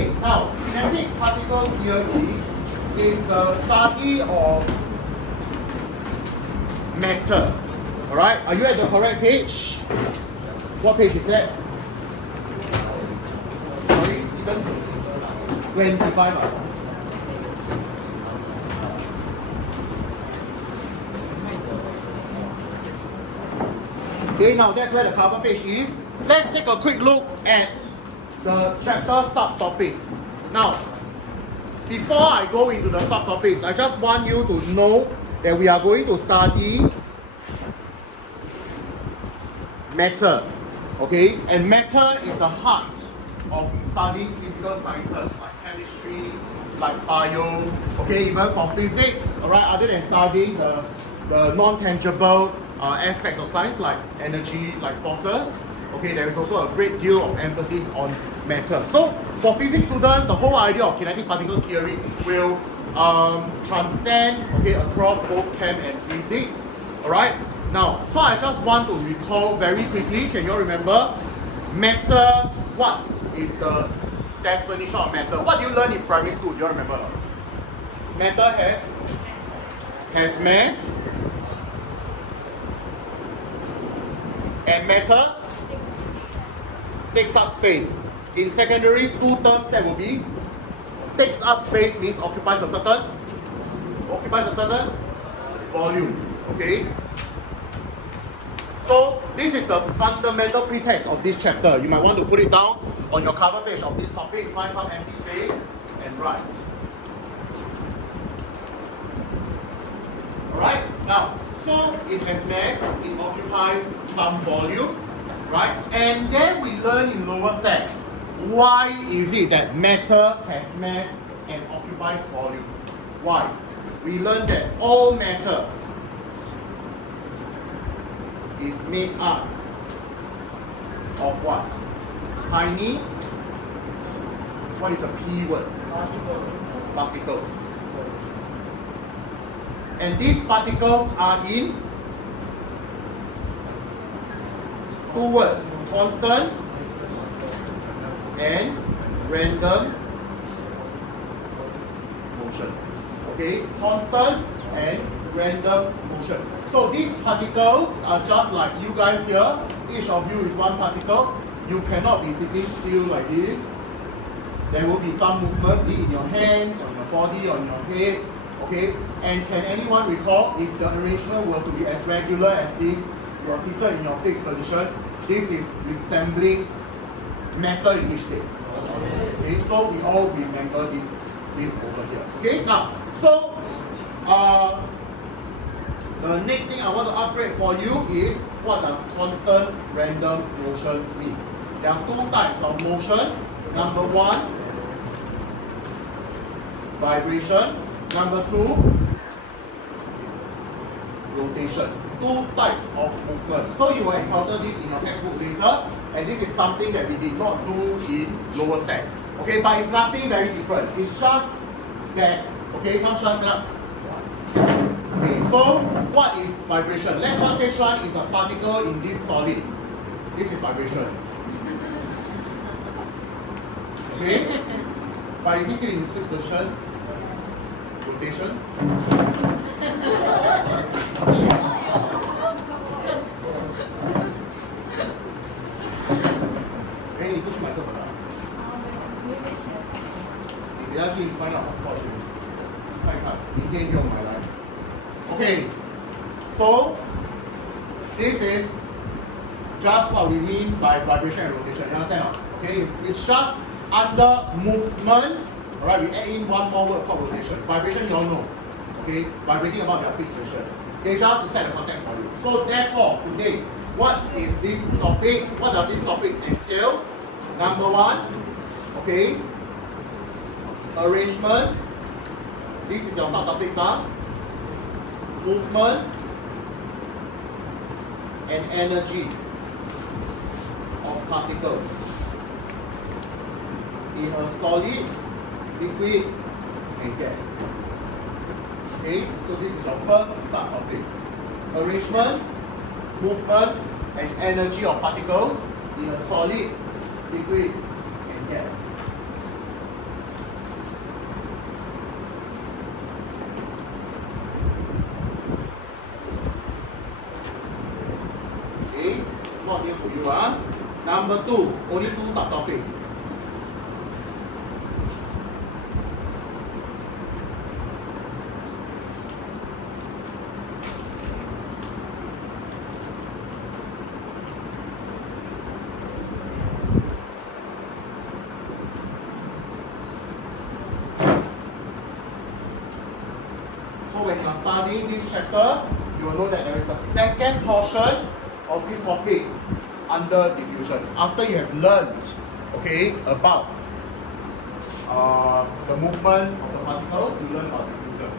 Okay, now kinetic particle theory is the study of matter. Alright, are you at the correct page? What page is that? Sorry, even 25. Okay, now that's where the cover page is. Let's take a quick look at the chapter subtopics. Now, before I go into the subtopics, I just want you to know that we are going to study matter. Okay, and matter is the heart of studying physical sciences like chemistry, like bio, okay, even for physics, alright, other than studying the non-tangible aspects of science like energy, like forces, okay, there is also a great deal of emphasis on matter. So, for physics students, the whole idea of kinetic particle theory will transcend, okay, across both chem and physics, alright? Now, so I just want to recall very quickly, can you all remember? Matter, what is the definition of matter? What do you learn in primary school? Do you all remember? Matter has mass, and matter takes up space. In secondary school terms, that will be takes up space means occupies a certain volume. Okay. So this is the fundamental pretext of this chapter. You might want to put it down on your cover page of this topic. Find some empty space and write. Alright. Now, so it has mass. It occupies some volume. Right? And then we learn in lower sec, why is it that matter has mass and occupies volume? Why? We learn that all matter is made up of what? Tiny, what is the P word? Particles. And these particles are in two words, constant and random motion. Okay, constant and random motion. So these particles are just like you guys here. Each of you is one particle. You cannot be sitting still like this. There will be some movement, be it in your hands, on your body, on your head. Okay, and can anyone recall if the arrangement were to be as regular as this? You are seated in your fixed positions. This is resembling matter in each state. Okay, so we all remember this over here. Okay, now, so the next thing I want to upgrade for you is what does constant random motion mean? There are two types of motion. Number one, vibration. Number two, rotation. Two types of movement. So you will encounter this in your textbook later, and this is something that we did not do in lower sec. Okay, but it's nothing very different. It's just that, okay, come Sean, stand up. Okay, so what is vibration? Let's just say Sean is a particle in this solid. This is vibration. Okay? But is it still in this position? Rotation. Hey, 你不去买这本了？你要去翻到报纸看一看，明天给我买来。Okay, so this is just what we mean by vibration and rotation. You understand? Okay, it's just under movement. Alright, we add in one more word called rotation. Vibration, you all know. Okay, vibrating about their fixed position. Okay, just to set the context for you. So therefore, today, what is this topic? What does this topic entail? Number one, okay, arrangement. This is your subtopics, huh? Movement and energy of particles in a solid, liquid, and gas. Okay, so this is your first subtopic. Arrangement, movement, and energy of particles in a solid, liquid, and gas. Number 2, only 2 subtopics. So when you are studying this chapter, you will know that there is a second portion of this topic under diffusion. After you have learned, okay, about the movement of the particles, you learn about diffusion.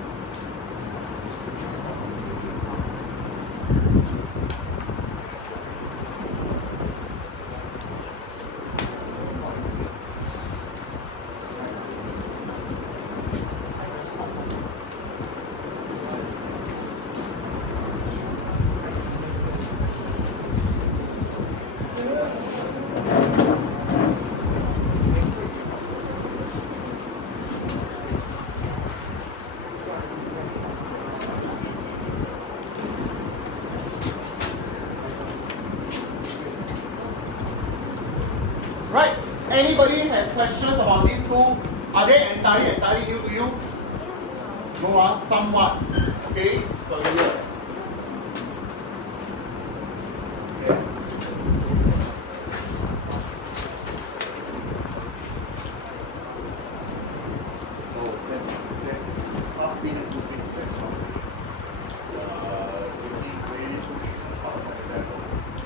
Right? Anybody has questions about these two? Are they entirely new to you? No, somewhat. Okay? Familiar. Yes. Oh, let's last minute, 2 minutes, let's not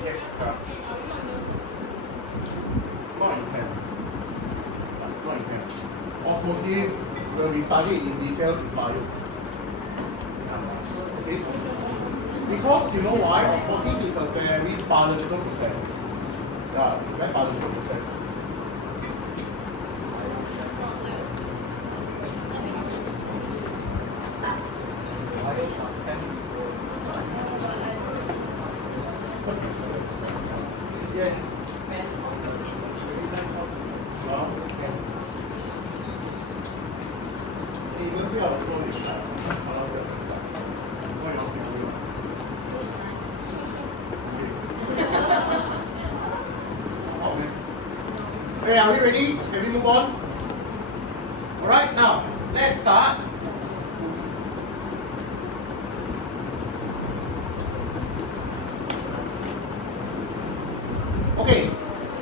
yes. Osmosis will be studied in detail in bio. Okay? Because you know why? Osmosis is a very biological process. Yeah, it's a very biological process. Yes. Okay, are we ready? Can we move on? Alright, now let's start. Okay,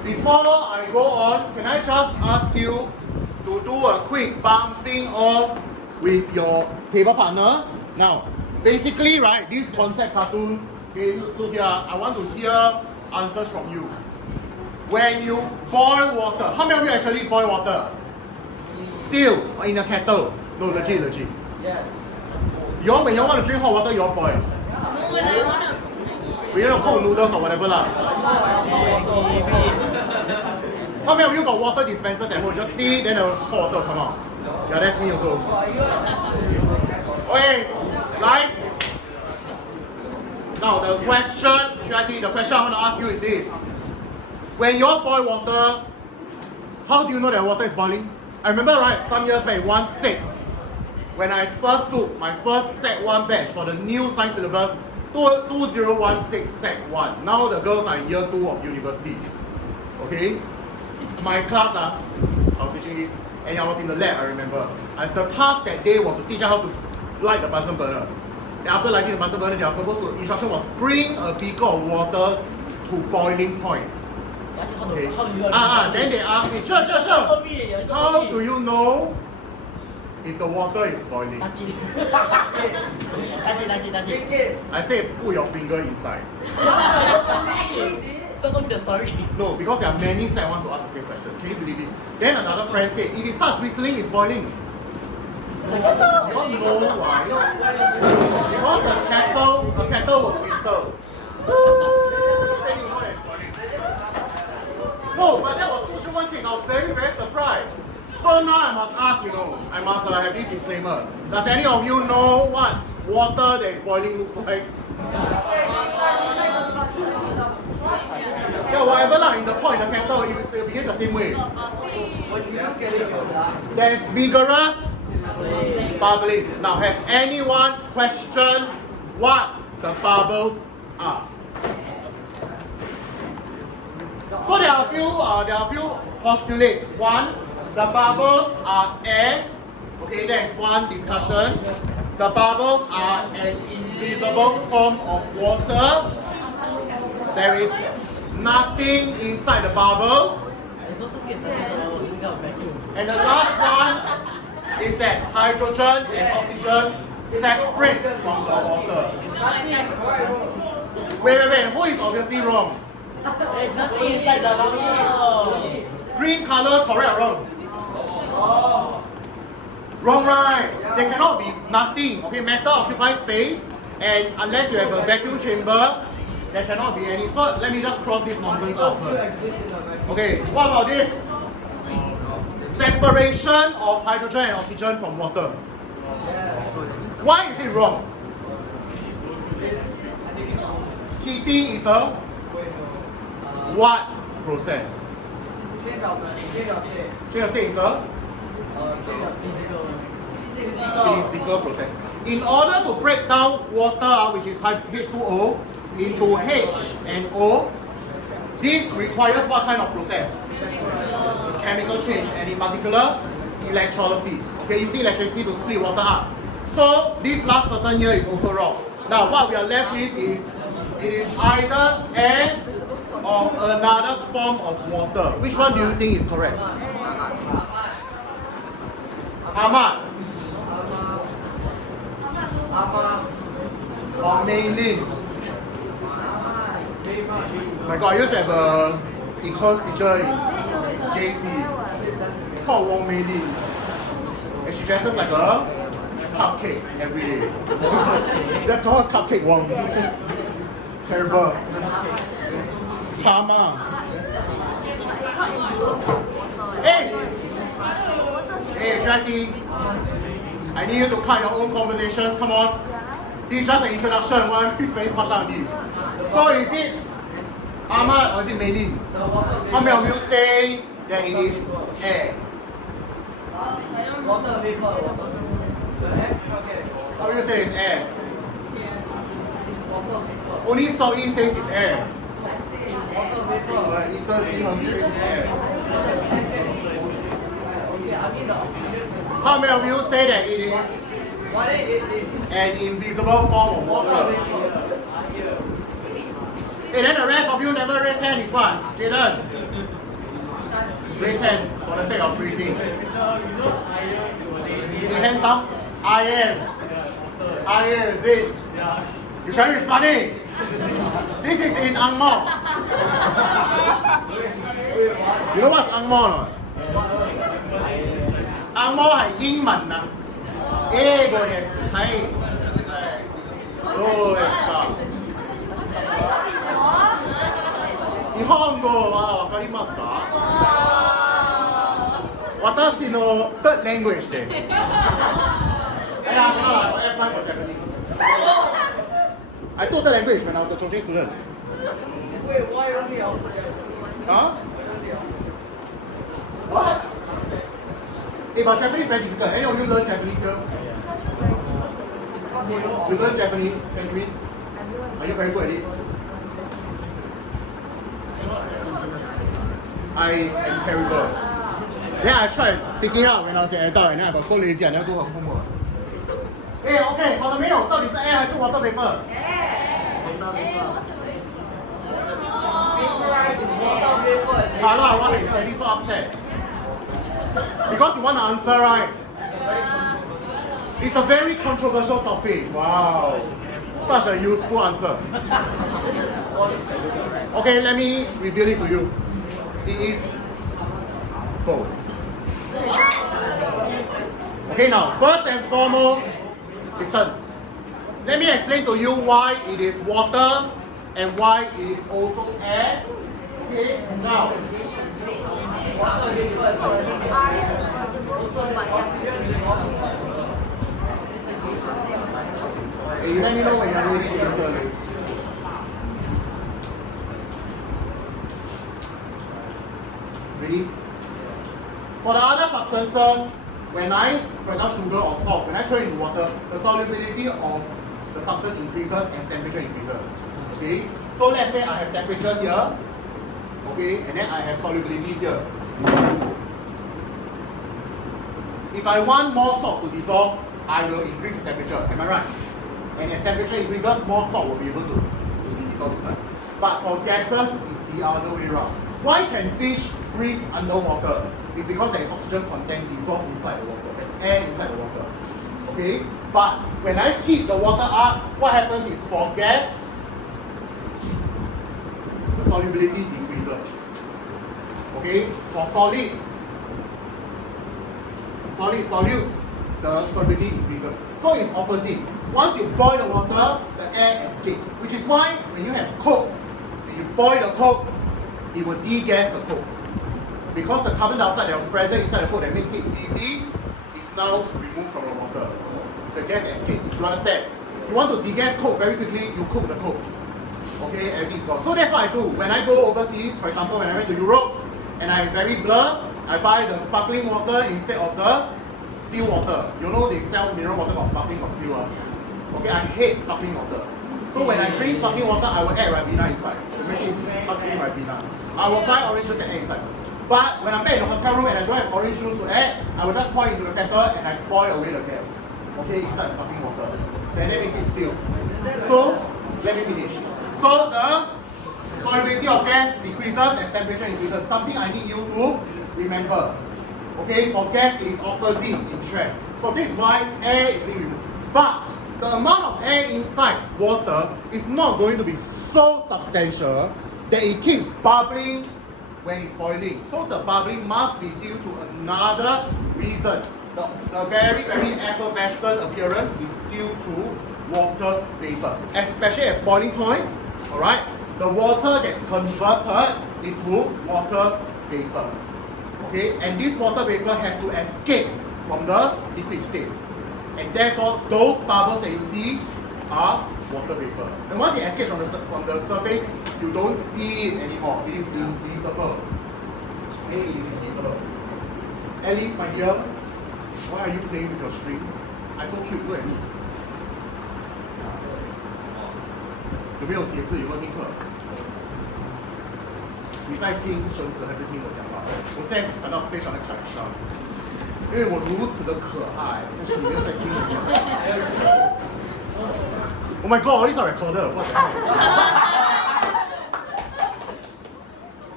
before I go on, can I just ask you to do a quick bumping off with your table partner? Now, basically, right, this concept cartoon, okay, look here, I want to hear answers from you. When you boil water, how many of you actually boil water? Still, or in a kettle? No, legit. Yes. When you want to drink hot water, you all boil. When I want to When you want to cook noodles or whatever lah. How many of you got water dispensers at home? Just tea, then the hot water will come out. Yeah, that's me also. Okay, right? Now the question I want to ask you is this. When you all boil water, how do you know that water is boiling? I remember, right, some years back, 1/6, when I first took my first Sec 1 batch for the new science syllabus, 2016 Sec 1. Now the girls are in year 2 of university. Okay? My class, I was teaching this, and I was in the lab, I remember. And the task that day was to teach them how to light the Bunsen burner. And after lighting the Bunsen burner, they are supposed to, instruction was bring a beaker of water to boiling point. Okay. Then they asked me, sure. How do you know if the water is boiling? That's it. I said, put your finger inside. So don't be the story. No, because there are many Sec 1 to ask the same question. Can you believe it? Then another friend said, if it starts whistling, it's boiling. You all know why? Because a kettle will whistle. Then you know that it's boiling. No, but that was 2016. I was very, very surprised. So now I must ask, I must have this disclaimer. Does any of you know what water that is boiling looks like? Yeah, whatever lah, in the pot, in the kettle, it will behave the same way. There is vigorous bubbling. Now, has anyone questioned what the bubbles are? So there are a few postulates. One, the bubbles are air. Okay, that is one discussion. The bubbles are an invisible form of water. There is nothing inside the bubbles. And the last one is that hydrogen and oxygen separate from the water. Wait, who is obviously wrong? There's nothing inside the bubble. Green color, correct or wrong? Wrong, right? There cannot be nothing. Okay, matter occupies space, and unless you have a vacuum chamber, there cannot be any. So let me just cross this nonsense off first. Okay, what about this? Separation of hydrogen and oxygen from water. Why is it wrong? Heating is a what process? Change of state is a physical process. In order to break down water, which is H2O, into H and O, this requires what kind of process? Chemical change, and in particular, electrolysis. Okay, using electricity to split water up. So this last person here is also wrong. Now what we are left with is, it is either air or another form of water. Which one do you think is correct? Ahmad. Or Maylin. My God, I used to have a econs teacher in JC called Wong Maylin. And she dresses like a cupcake every day. Just call her Cupcake Wong. Terrible. Karma. Hey! Hey, Shakti. I need you to cut your own conversations. Come on. This is just an introduction. Why are you spending much time on this? So is it Ahmad or is it Maylin? How many of you say that it is air? Water vapor, water. How many of you say it's air? Water vapor. Only Soin says it's air. Water vapor. But Ethan says it's air. How many of you say that it is an invisible form of water? Hey, then the rest of you never raise hand is what? Jaden? Raise hand for the sake of freezing. Hey, hands up. Iron, is it? You trying to be funny? This is in Angmo. You know what's Angmo or not? Angmo is 英文啊。英語です。はい。どうですか？日本語はわかりますか？私の third language です。I have time for Japanese. I taught the language when I was a Chongqing student. Wait, why only Huh? What? Hey, but Japanese very difficult. Any of you learn Japanese here? You learn Japanese, Mandarin? Are you very good at it? I am terrible. Then I tried picking up when I was an adult, and then I got so lazy I never do homework. Hey, okay, 好了没有？到底是 air 还是 water vapor? Carla, why are you getting so upset? Because you want to answer, right? It's a very controversial topic. Wow. Such a useful answer. Okay, let me reveal it to you. It is both. Okay, now, first and foremost, listen. Let me explain to you why it is water and why it is also air. Okay, now. Hey, you let me know when you're ready to listen. Ready? For the other substances, when I, for example, sugar or salt, when I throw it into water, the solubility of the substance increases as temperature increases. Okay? So let's say I have temperature here. Okay, and then I have solubility here. If I want more salt to dissolve, I will increase the temperature. Am I right? And as temperature increases, more salt will be able to be dissolved inside. But for gases, it's the other way around. Why can fish breathe underwater? It's because there is oxygen content dissolved inside the water. There's air inside the water. Okay? But when I heat the water up, what happens is for gas, the solubility decreases. Okay? For solids, solutes, the solubility increases. So it's opposite. Once you boil the water, the air escapes. Which is why when you have Coke, when you boil the Coke, it will degas the Coke. Because the carbon dioxide that was present inside the Coke that makes it fizzy is now removed from the water. The gas escapes. You understand? You want to degas Coke very quickly, you cook the Coke. Okay, everything's gone. So that's what I do. When I go overseas, for example, when I went to Europe and I'm very blur, I buy the sparkling water instead of the still water. You know they sell mineral water or sparkling or still. Okay, I hate sparkling water. So when I drink sparkling water, I will add Ribena inside to make it sparkling Ribena. I will buy orange juice and add inside. But when I'm back in the hotel room and I don't have orange juice to add, I will just pour into the kettle and I boil away the gas. Okay, inside the sparkling water. Then that makes it still. So, let me finish. So the solubility of gas decreases as temperature increases. Something I need you to remember. Okay, for gas it is opposite in trend. So this is why air is being removed. But the amount of air inside water is not going to be so substantial that it keeps bubbling when it's boiling. So the bubbling must be due to another reason. The very, very effervescent appearance is due to water vapor. Especially at boiling point, alright, the water gets converted into water vapor. Okay, and this water vapor has to escape from the liquid state. And therefore, those bubbles that you see are water vapor. And once it escapes from the surface, you don't see it anymore. It is invisible. Okay, it is invisible. At least, my dear, why are you playing with your string? I'm so cute, look at me. 有没有写字？有没有听课？你在听绳子还是听我讲话？我现在感到非常的感伤，因为我如此的可爱，但是你没有在听我讲话。Oh my god, these are recorded. What the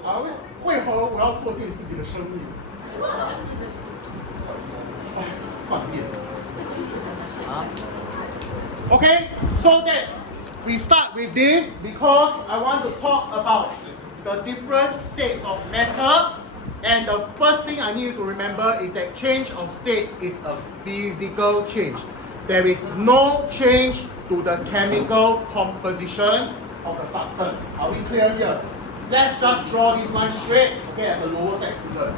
hell? 为何我要作践自己的生命？犯贱。Okay, so that we start with this because I want to talk about the different states of matter, and the first thing I need you to remember is that change of state is a physical change. There is no change to the chemical composition of the substance. Are we clear here? Let's just draw this line straight, okay, as a lower sec student.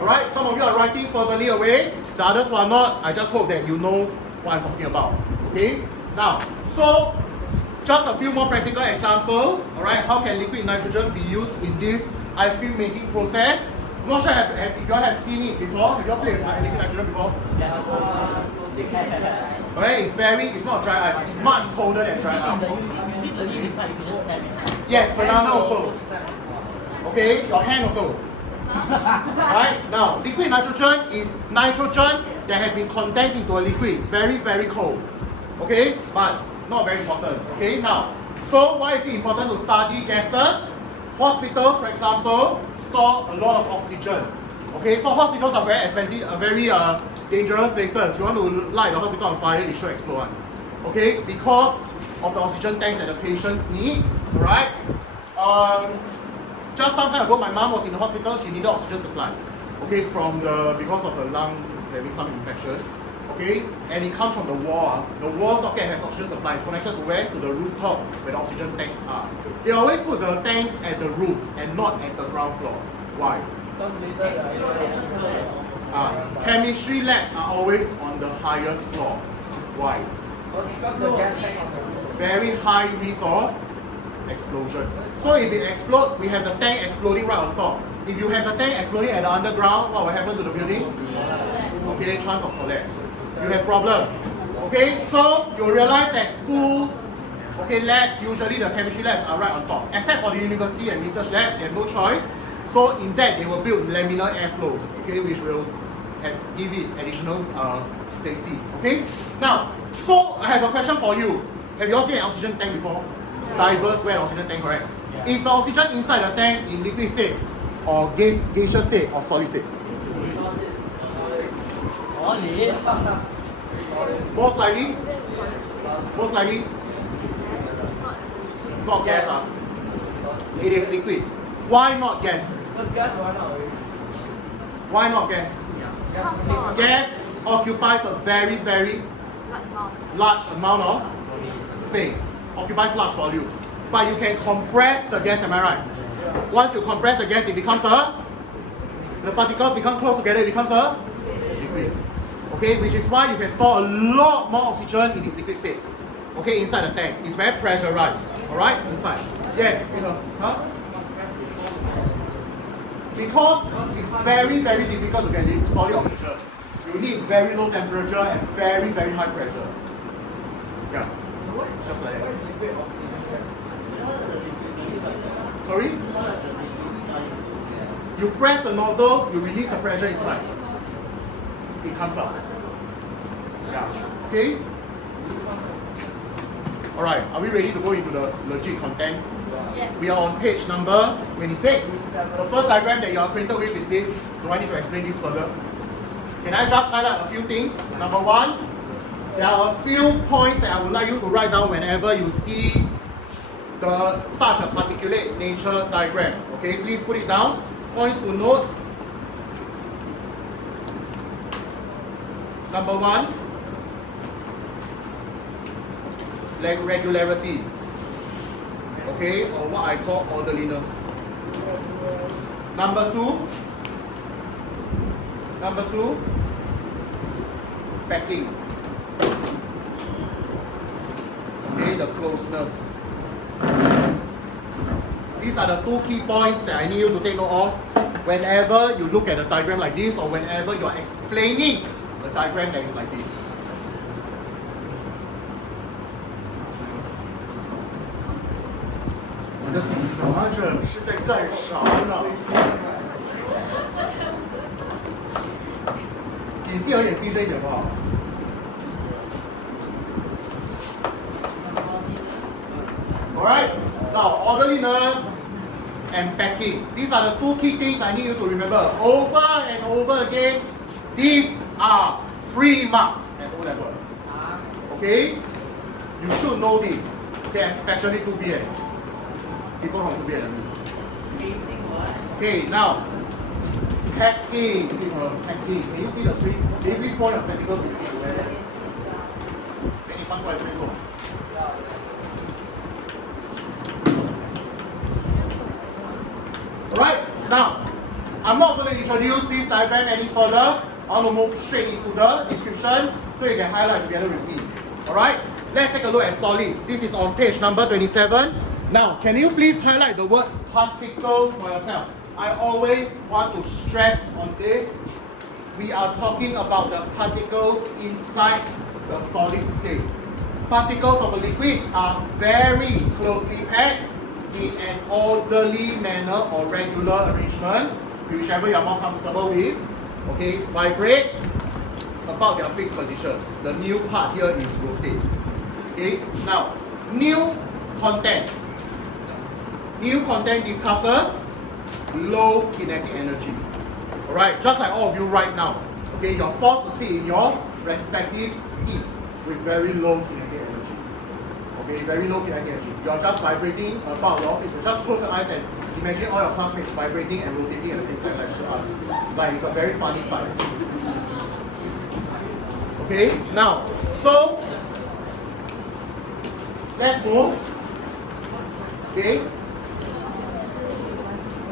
Alright, some of you are writing verbally away, the others who are not, I just hope that you know what I'm talking about. Okay? Now, so just a few more practical examples. Alright, how can liquid nitrogen be used in this ice cream making process? I'm not sure if you all have seen it before. Have you all played with liquid nitrogen before? Alright, it's not dry ice, it's much colder than dry ice. Yes, banana also. Okay, your hand also. Right? Now, liquid nitrogen is nitrogen that has been condensed into a liquid. It's very, very cold. Okay, but not very important. Okay, now, so why is it important to study gases? Hospitals, for example, store a lot of oxygen. Okay, so hospitals are very expensive, very dangerous places. You want to light the hospital on fire, it should explode. Okay, because of the oxygen tanks that the patients need. Alright? Just some time ago, my mom was in the hospital. She needed oxygen supply. Okay, because of her lung having some infection. Okay, and it comes from the wall. The wall socket has oxygen supply. It's connected to where? To the rooftop where the oxygen tanks are. They always put the tanks at the roof and not at the ground floor. Why? Chemistry labs are always on the highest floor. Why? Very high risk of explosion. So if it explodes, we have the tank exploding right on top. If you have the tank exploding at the underground, what will happen to the building? Okay, chance of collapse. You have problem. Okay, so you realize that schools, Okay, labs, usually the chemistry labs are right on top. Except for the university and research labs, they have no choice. So in that, they will build laminar airflows, okay, which will give it additional safety. Okay? Now, so I have a question for you. Have you all seen an oxygen tank before? Diverse wear oxygen tank, correct? Is the oxygen inside the tank in liquid state or gaseous state or solid state? Solid. Most likely? Most likely? Not gas. It is liquid. Why not gas? Why not gas? Gas occupies a very, very large amount of space. Occupies large volume. But you can compress the gas, am I right? Once you compress the gas, it becomes the particles become close together, it becomes a liquid. Okay, which is why you can store a lot more oxygen in its liquid state. Okay, inside the tank. It's very pressurized. Alright, inside. Yes, huh? Because it's very, very difficult to get solid oxygen. You need very low temperature and very, very high pressure. Yeah. Just like that. Sorry? You press the nozzle, you release the pressure inside. It comes out. Yeah. Okay? Alright, are we ready to go into the legit content? Yeah. We are on page number 26. The first diagram that you are acquainted with is this. Do I need to explain this further? Can I just highlight a few things? Number one, there are a few points that I would like you to write down whenever you see such a particulate nature diagram. Okay, please put it down. Points to note. Number one, regularity. Okay, or what I call orderliness. Number two, packing. Okay, the closeness. These are the two key points that I need you to take note of whenever you look at a diagram like this or whenever you are explaining a diagram that is like this. Alright, now orderliness and packing. These are the two key things I need you to remember. Over and over again, these are free marks at O level. Okay? You should know this. Okay, especially 2B. People from 2B. Okay, now packing. Packing. Can you see the screen? Can you please point your spectacles to me? Alright, now I'm not going to introduce this diagram any further. I want to move straight into the description so you can highlight together with me. Alright, let's take a look at solids. This is on page number 27. Now, can you please highlight the word particles for yourself? I always want to stress on this. We are talking about the particles inside the solid state. Particles of a liquid are very closely packed in an orderly manner or regular arrangement, whichever you are more comfortable with. Okay, vibrate about their fixed positions. The new part here is rotate. Okay, now new content. New content discusses low kinetic energy. Alright, just like all of you right now. Okay, you're forced to sit in your respective seats with very low kinetic energy. Okay, very low kinetic energy. You're just vibrating about your office. Just close your eyes and imagine all your classmates vibrating and rotating at the same time, like shut up. Like it's a very funny sight. Okay, now, so let's move. Okay.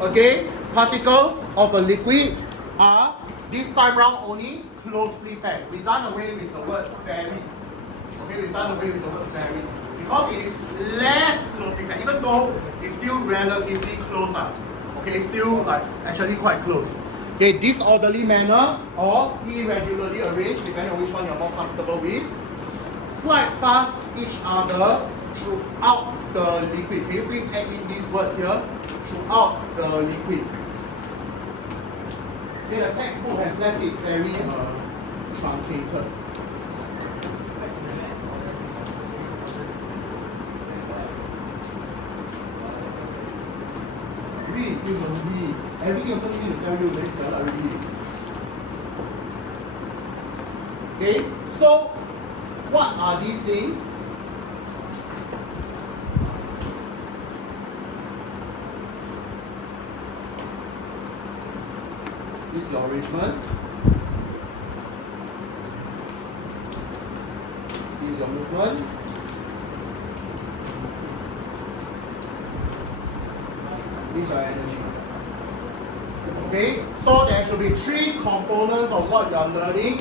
Again, particles of a liquid are this time round only closely packed. We've done away with the word very. Okay, we've done away with the word very because it is less closely packed, even though it's still relatively close up. Okay, still like actually quite close. Okay, disorderly manner or irregularly arranged, depending on which one you're more comfortable with. Slide past each other throughout the liquid. Can you please add in these words here? Throughout the liquid. Okay, the textbook has left it very truncated. Read, you don't read. Everything also need to tell you very well already. Okay, so what are these things? This is your arrangement. This is your movement. This is your energy. Okay, so there should be 3 components of what you are learning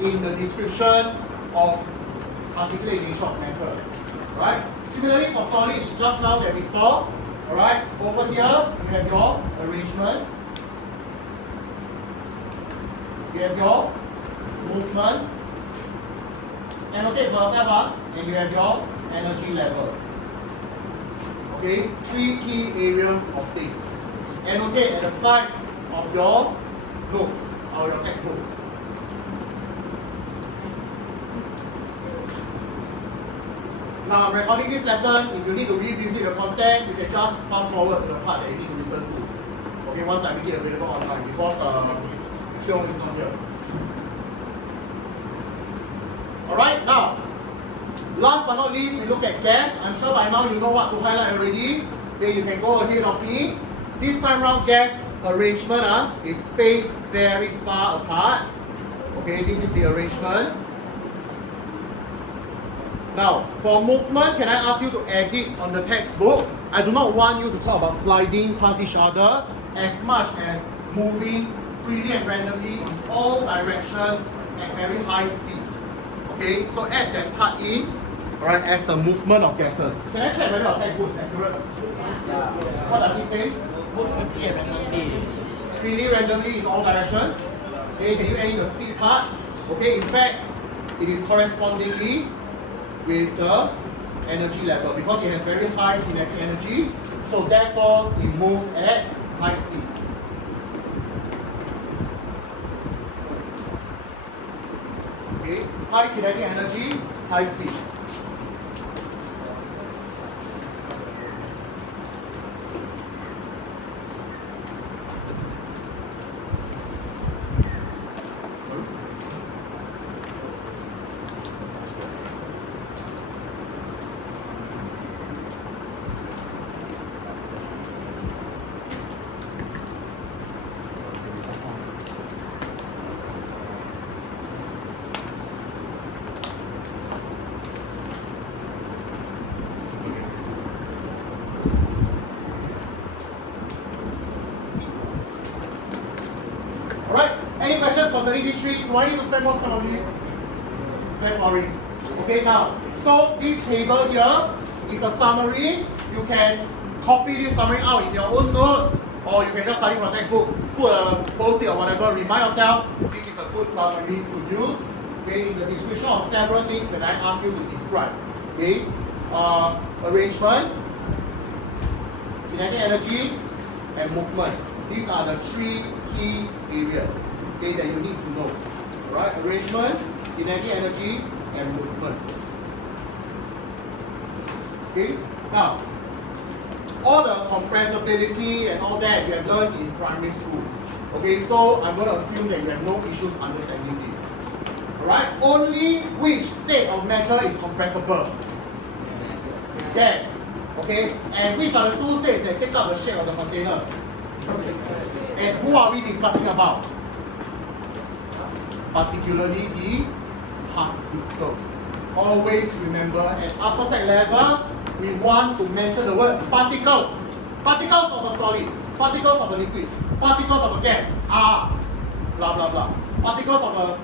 in the description of particular nature of matter. Right? Similarly for solids, just now that we saw, alright, over here you have your arrangement. You have your movement, annotate for yourself, and you have your energy level. Okay, 3 key areas of things. Annotate at the side of your notes or your textbook. Now I'm recording this lesson. If you need to revisit the content, you can just fast forward to the part that you need to listen to. Okay, once I make it available online, because Chiong is not here. Alright, now, last but not least, we look at gas. I'm sure by now you know what to highlight already. Okay, you can go ahead of me. This time round gas arrangement is spaced very far apart. Okay, this is the arrangement. Now, for movement, can I ask you to edit on the textbook? I do not want you to talk about sliding past each other as much as moving freely and randomly in all directions at very high speeds. Okay, so add that part in, alright, as the movement of gases. Can I check whether your textbook is accurate? What does it say? Freely, randomly in all directions. Okay, can you add in the speed part? Okay, in fact, it is correspondingly with the energy level because it has very high kinetic energy, so therefore it moves at high speeds. Okay, high kinetic energy, high speed. Any questions concerning this sheet? Do I need to spend more time on this? It's very boring. Okay, now, so this table here is a summary. You can copy this summary out in your own notes, or you can just study from a textbook, put a post-it or whatever, remind yourself this is a good summary to use. Okay, in the description of several things that I ask you to describe. Okay, arrangement, kinetic energy, and movement. These are the 3 key areas, okay, that you need to know. Alright, arrangement, kinetic energy, and movement. Okay, now, all the compressibility and all that you have learned in primary school. Okay, so I'm going to assume that you have no issues understanding this. Alright, only which state of matter is compressible? Gas. Okay, and which are the 2 states that take up the shape of the container? And who are we discussing about? Particularly the particles. Always remember at upper sec level, we want to mention the word particles. Particles of a solid, particles of a liquid, particles of a gas are blah blah blah. Particles of a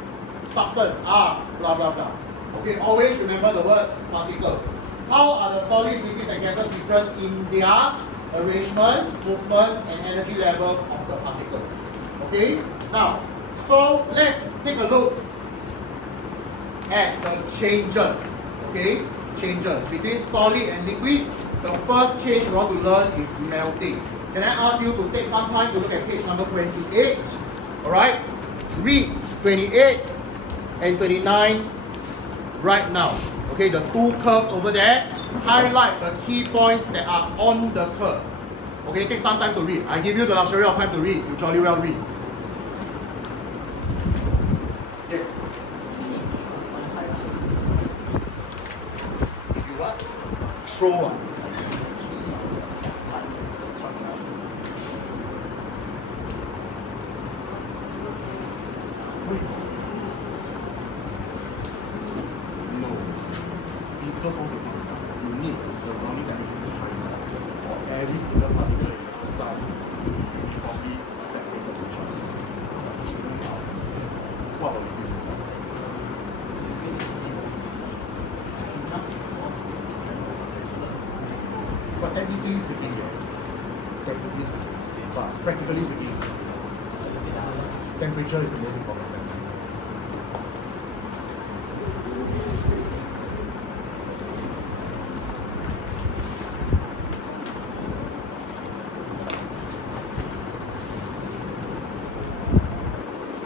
substance are blah blah blah. Okay, always remember the word particles. How are the solids, liquids, and gases different in their arrangement, movement, and energy level of the particles? Okay, now, so let's take a look at the changes. Okay, changes between solid and liquid. The first change you want to learn is melting. Can I ask you to take some time to look at page number 28? Alright? Read 28 and 29 right now. Okay, the two curves over there. Highlight the key points that are on the curve. Okay, take some time to read. I give you the luxury of time to read. You jolly well read. Yes. If you what? Throw. No. Physical force is not enough. You need a surrounding temperature to high enough for every single particle in the cell before we separate the charge. What about you this one? But technically speaking, yes. Technically speaking. But practically speaking, temperature is the most important factor.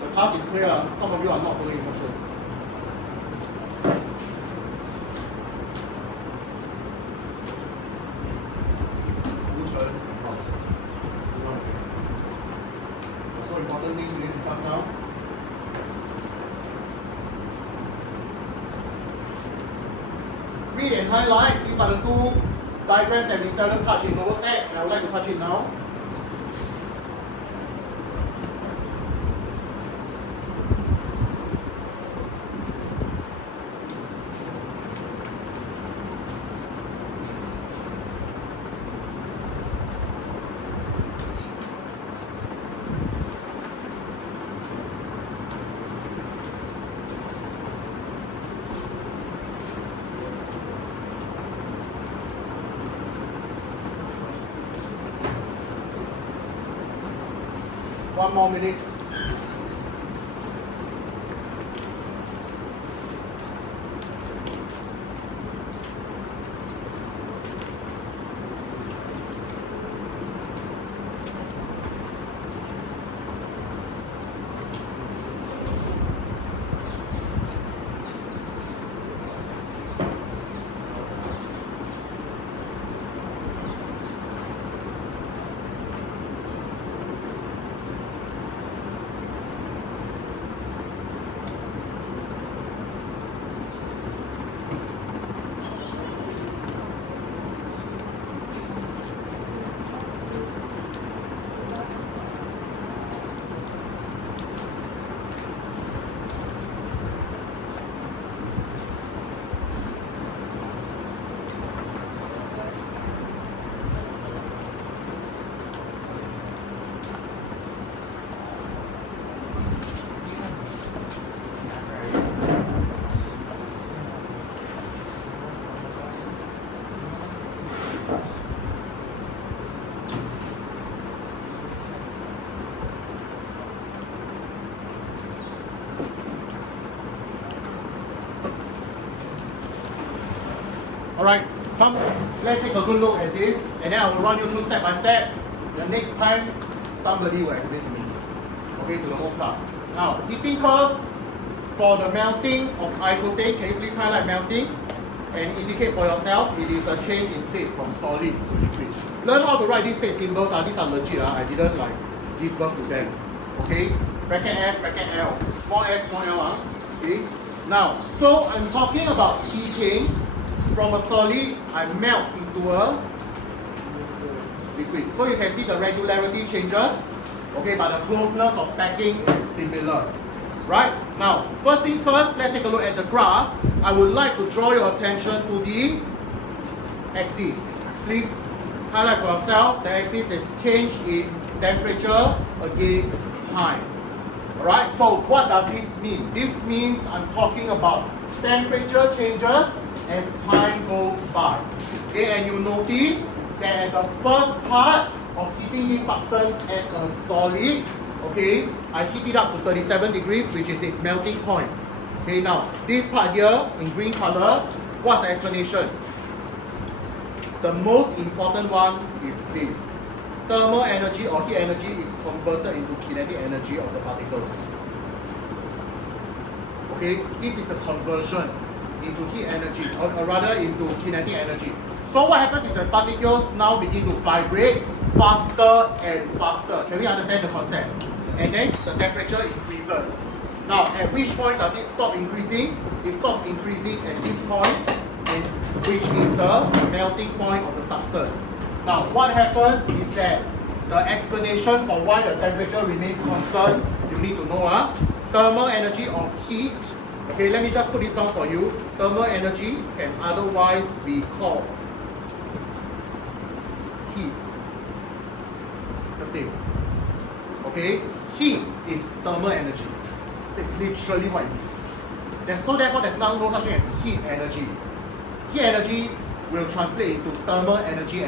The task is clear. Some of you are not following instructions. So important things we need to discuss now. Read and highlight. These are the two diagrams that we seldom touch in lower set, and I would like to touch it now. One more minute. Alright, come, let's take a good look at this, and then I will run you through step by step. The next time, somebody will explain to me, okay, to the whole class. Now, heating curve for the melting of isocyanates. Can you please highlight melting and indicate for yourself it is a change in state from solid to liquid. Learn how to write these state symbols. These are legit. I didn't like give birth to them. Okay, bracket S, bracket L, small s, small l. Okay. Now, so I'm talking about heating. From a solid, I melt into a liquid. So you can see the regularity changes, okay, but the closeness of packing is similar. Right? Now, first things first, let's take a look at the graph. I would like to draw your attention to the axis. Please highlight for yourself, the axis is change in temperature against time. Alright, so what does this mean? This means I'm talking about temperature changes as time goes by. Okay, and you notice that at the first part of heating this substance at a solid, okay, I heat it up to 37 degrees, which is its melting point. Okay, now this part here in green color What's the explanation? The most important one is this. Thermal energy or heat energy is converted into kinetic energy of the particles. Okay, this is the conversion into heat energy, or rather into kinetic energy. So what happens is the particles now begin to vibrate faster and faster. Can we understand the concept? And then the temperature increases. Now, at which point does it stop increasing? It stops increasing at this point, and which is the melting point of the substance. Now, what happens is that the explanation for why the temperature remains constant, you need to know. Thermal energy or heat. Okay, let me just put this down for you. Thermal energy can otherwise be called heat. It's the same. Okay, heat is thermal energy. That's literally what it means. Therefore, there's no such thing as heat energy. Heat energy will translate into thermal energy.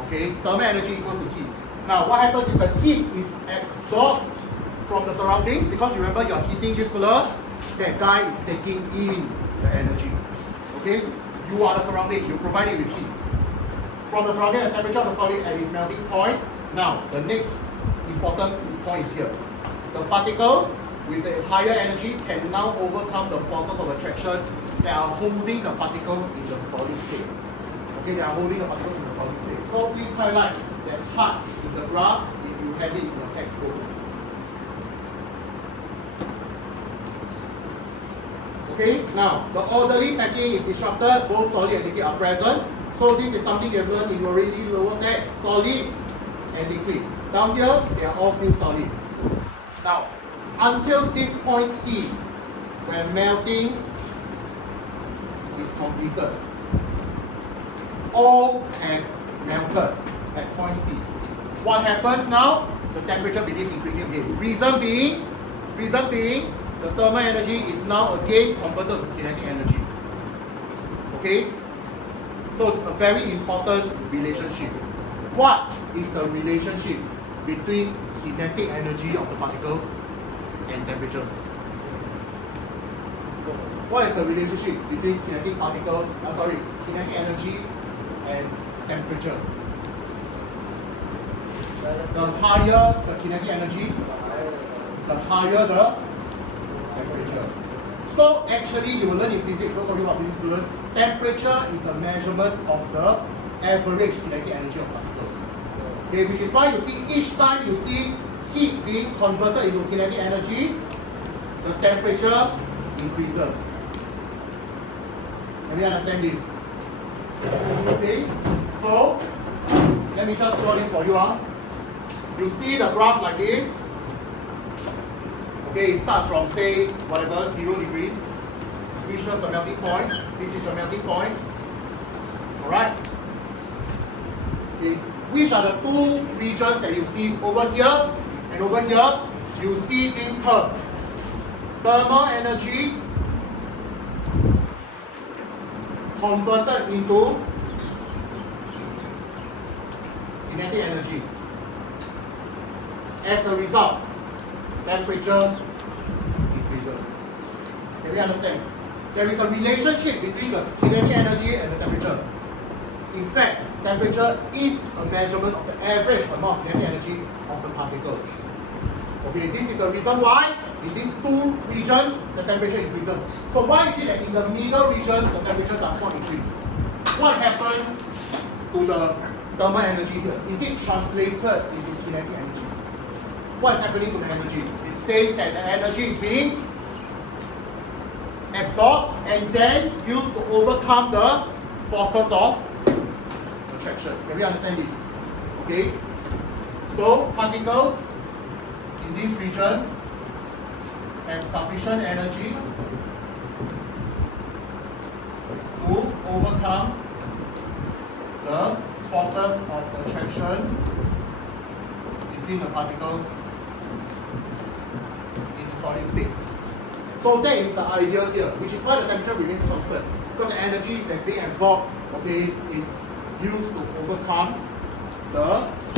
Okay, thermal energy equals to heat. Now, what happens is the heat is absorbed from the surroundings, because remember you're heating this fella, that guy is taking in the energy. Okay, you are the surrounding, you provide it with heat. From the surrounding, the temperature of the solid at its melting point. Now, the next important point is here. The particles with the higher energy can now overcome the forces of attraction that are holding the particles in the solid state. Okay, they are holding the particles in the solid state. So please highlight that part in the graph if you have it in your textbook. Okay, now the orderly packing is disrupted, both solid and liquid are present. So this is something you have learned in your already lower set, solid and liquid. Down here, they are all still solid. Now, until this point C, when melting is completed, all has melted at point C. What happens now? The temperature begins increasing again. Reason being, the thermal energy is now again converted to kinetic energy. Okay? So a very important relationship. What is the relationship between kinetic energy of the particles and temperature? What is the relationship between kinetic energy and temperature? The higher the kinetic energy, the higher the temperature. So actually, you will learn in physics, those of you who are physics students, temperature is a measurement of the average kinetic energy of particles. Okay, which is why you see each time you see heat being converted into kinetic energy, the temperature increases. Can we understand this? Okay, so let me just draw this for you. You see the graph like this. Okay, it starts from say whatever 0 degrees, reaches the melting point. This is the melting point. Alright? Okay. Which are the two regions that you see over here and over here? You see this term. Thermal energy converted into kinetic energy. As a result, temperature increases. Can we understand? There is a relationship between the kinetic energy and the temperature. In fact, temperature is a measurement of the average amount of kinetic energy of the particles. Okay, this is the reason why in these two regions the temperature increases. So why is it that in the middle region the temperature does not increase? What happens to the thermal energy here? Is it translated into kinetic energy? What is happening to the energy? It says that the energy is being absorbed and then used to overcome the forces of attraction. Can we understand this? Okay? So particles in this region have sufficient energy to overcome the forces of attraction between the particles in the solid state. So that is the idea here, which is why the temperature remains constant. Because the energy that's being absorbed, okay, is used to overcome the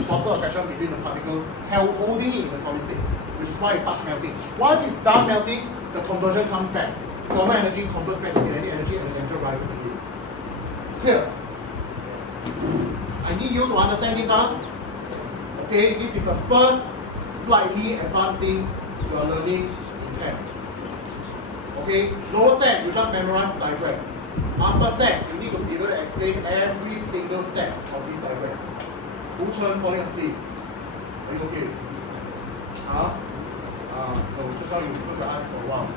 force of attraction between the particles, holding it in the solid state, which is why it starts melting. Once it's done melting, the conversion comes back. thermal energy converts back to kinetic energy and the temperature rises again. Clear? I need you to understand this. Okay, this is the first slightly advanced thing you are learning in Chem. Okay, lower set, you just memorize the diagram. Upper set, you need to be able to explain every single step of this diagram. Wu Chen falling asleep. Are you okay? Huh? No, just now you close your eyes for a while.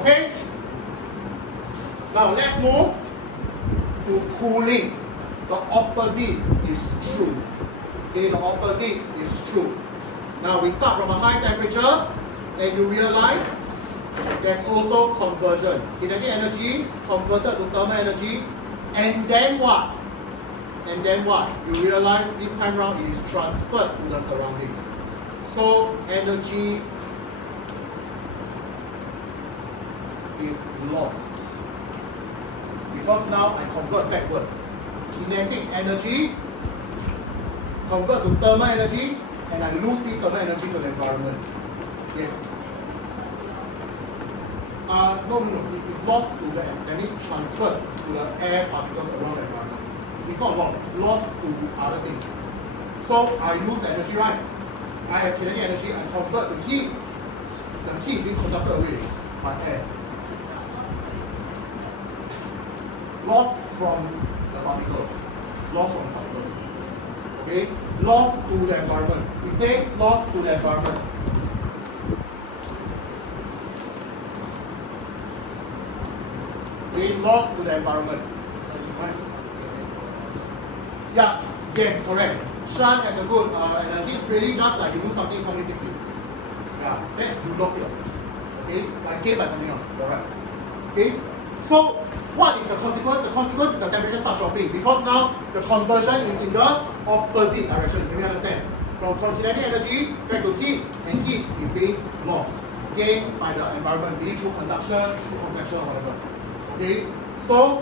Okay? Now let's move to cooling. The opposite is true. Okay, the opposite is true. Now we start from a high temperature and you realize there's also conversion. Kinetic energy converted to thermal energy, and then what? And then what? You realize this time round it is transferred to the surroundings. So energy is lost. Because now I convert backwards. Kinetic energy convert to thermal energy, and I lose this thermal energy to the environment. Yes. No, it is lost to the, that means transferred to the air particles around the environment. It's not lost, it's lost to other things. So I lose the energy, right? I have kinetic energy, I convert the heat. The heat being conducted away by air. Lost from the particle. Lost from particles. Okay? Lost to the environment. It says lost to the environment. Okay, lost to the environment. Right? Yeah, yes, correct. Shunt has a good energy. It's really just like you do something, somebody takes it. Yeah, then you lost it. Okay? Escape by something else. Alright. Okay? So what is the consequence? The consequence is the temperature starts dropping because now the conversion is in the opposite direction. Can you understand? From kinetic energy back to heat, and heat is being lost. Gained by the environment, be it through conduction, through convection, or whatever. Okay? So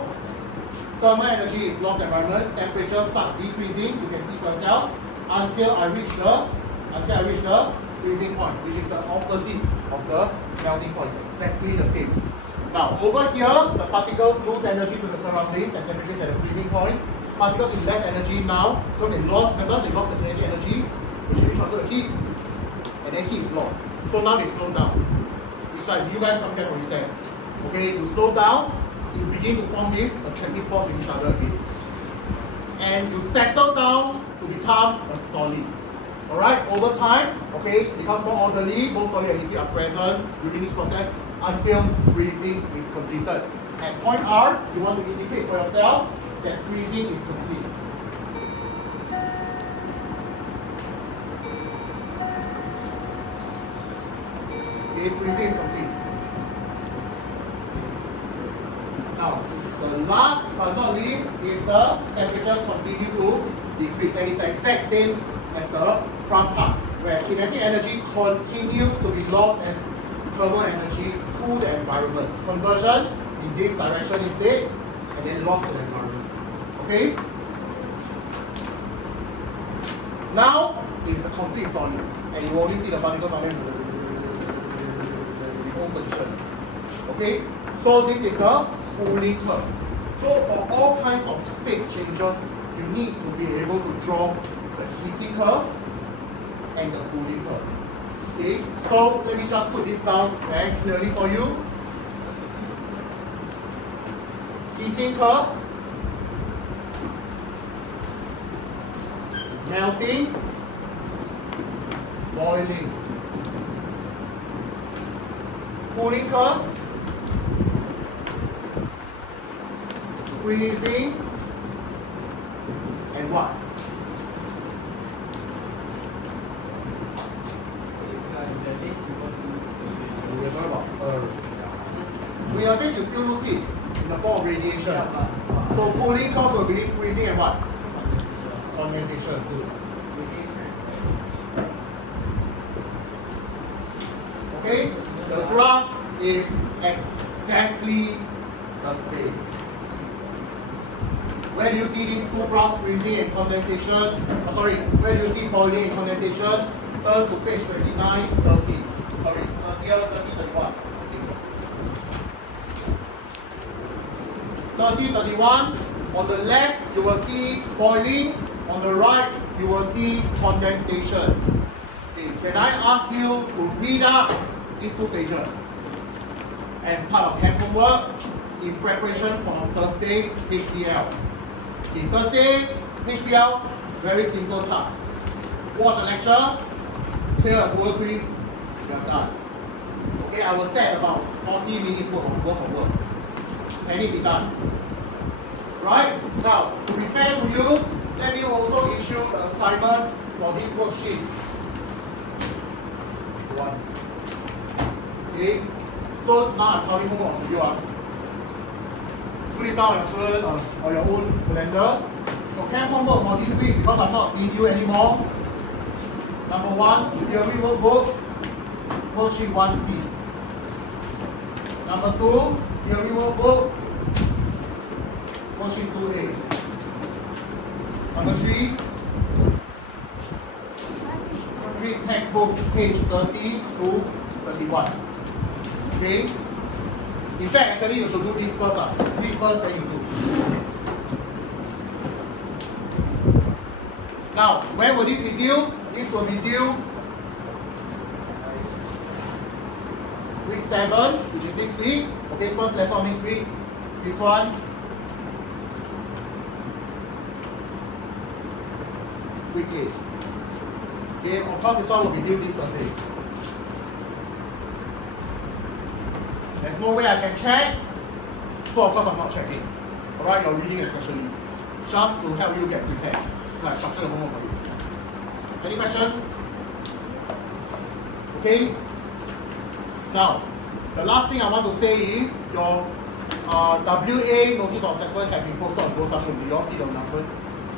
thermal energy is lost environment, temperature starts decreasing, you can see for yourself, until I reach the freezing point, which is the opposite of the melting point. It's exactly the same. Now, over here, the particles lose energy to the surroundings and temperatures at the freezing point. Particles with less energy now, because they lost, remember, they lost the kinetic energy, which they transfer the heat, and then heat is lost. So now they slow down. It's like you guys come back from recess. Okay, you slow down, you begin to form this attractive force with each other again. And you settle down to become a solid. Alright, over time, okay, becomes more orderly, both solid and liquid are present during this process until freezing is completed. At point R, you want to indicate for yourself that freezing is complete. Okay, freezing is complete. Now, the last but not least is the temperature continue to decrease, and it's the exact same as the front part, where kinetic energy continues to be lost as thermal energy to the environment. Conversion in this direction instead, and then lost to the environment. Okay? Now it's a complete solid, and you only see the particles coming in the own position. Okay? So this is the cooling curve. So for all kinds of state changes, you need to be able to draw the heating curve and the cooling curve. Okay, so let me just put this down very clearly for you. Heating curve, melting, boiling. Cooling curve, freezing, and what? With your face, you still lose heat in the form of radiation. So cooling curve will be freezing and what? Condensation. Good. Okay? The graph is exactly the same. Where do you see these two graphs, freezing and condensation? Where do you see boiling and condensation? turn to page 29, 30. Sorry, 30, 31. 30, 31. On the left, you will see boiling. On the right, you will see condensation. Okay, can I ask you to read up these 2 pages as part of Chem homework in preparation for Thursday's HPL? Okay, Thursday, HPL, very simple task. Watch a lecture, clear a Google quiz, you are done. Okay, I will set about 40 minutes worth of work. Can it be done? Right? Now, to be fair to you, let me also issue the assignment for this worksheet. One. Okay? So now I'm telling homework to you. Put it down on your own calendar. So Chem homework for this week, because I'm not seeing you anymore. Number 1, theory workbook, worksheet 1C. Number 2, theory workbook, worksheet 2A. Number 3, read textbook page 30 to 31. Okay? In fact, actually you should do this first. Read first, then you do. Now, when will this be due? This will be due week 7, which is next week. Okay, first lesson next week. This one. Week 8. Okay, of course this one will be due this Thursday. There's no way I can check, so of course I'm not checking. Alright, you're reading especially. Just to help you get prepared. Like structure the homework for you. Any questions? Okay? Now, the last thing I want to say is your WA notice of assessment has been posted on Google Classroom. Do you all see the announcement?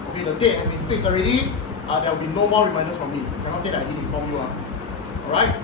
Okay, the date has been fixed already. There will be no more reminders from me. I cannot say that I didn't inform you. Alright?